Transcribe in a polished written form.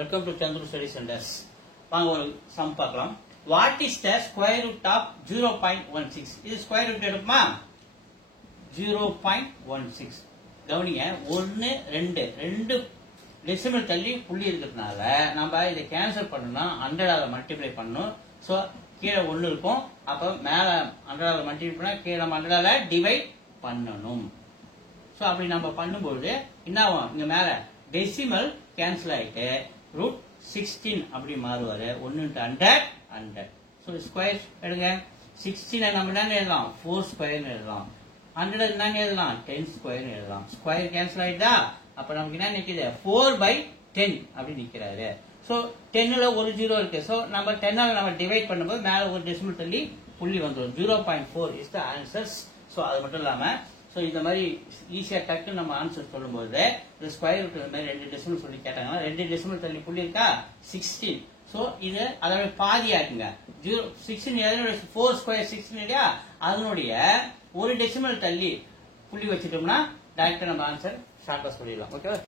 Welcome to Chandru Study Centers. வாங்க ஒரு some பார்க்கலாம். What is the square root of 0.16? இது ஸ்கொயர் ரூட் எடுக்குமா? 0.16. கவனிங்க 1 2 ரெண்டு டெசிமல் தள்ளி புள்ளி இருக்கிறதுனால நம்ம இதை கேன்சல் பண்ணணும்னா 100ஆல மல்டிப்ளை பண்ணணும். ஸோ கீழே 1 இருக்கும். அப்போ மேலே 100ஆல மல்டிப்ளை பண்ணால் கீழே நம்ம 100ஆல டிவைட் பண்ணணும். ஸோ அப்படி நம்ம பண்ணும்போது என்ன ஆகும்? இங்கே மேலே டெசிமல் கேன்சல் ஆகிட்டு ரூட் 16 அப்படி மாறுவாரு. 1 × 100 100. ஸோ ஸ்கொயர் எடுங்க. 16 நம்ம என்ன எழுதலாம்? 4 ஸ்கொயர் எழுதலாம். 100 என்ன எழுதலாம்? 10 ஸ்கொயர் எழுதலாம். ஸ்கொயர் கேன்சல் ஆயிட்டா அப்ப நமக்கு என்ன நிக்குது? 4/10 அப்படி நிக்கிறாரு. ஸோ 10ல ஒரு 0 இருக்கு. ஸோ நம்ம 10ஆல நம்ம டிவைட் பண்ணும்போது மேல ஒரு டெசிமல் தள்ளி புள்ளி வந்துடும். 0.4 இஸ் த ஆன்சர்ஸ். ஸோ அது மட்டும் இல்லாம ஸோ இந்த மாதிரி ஈஸியா டக்குன்னு நம்ம ஆன்சர் சொல்லும்போது இந்த ஸ்கொயர் ரூட் இந்த மாதிரி 2 டெசிமல் சொல்லி கேட்டாங்கன்னா 2 டெசிமல் தள்ளி புள்ளி இருக்கா 16. ஸோ இது அதோட பாதி ஆக்குங்க. 16 4 ஸ்கொயர் 16 இல்லையா, அதனுடைய ஒரு டெசிமல் தள்ளி புள்ளி வச்சுட்டோம்னா டைரக்டா நம்ம ஆன்சர் ஷார்ட்டா சொல்லிடலாம். ஓகே.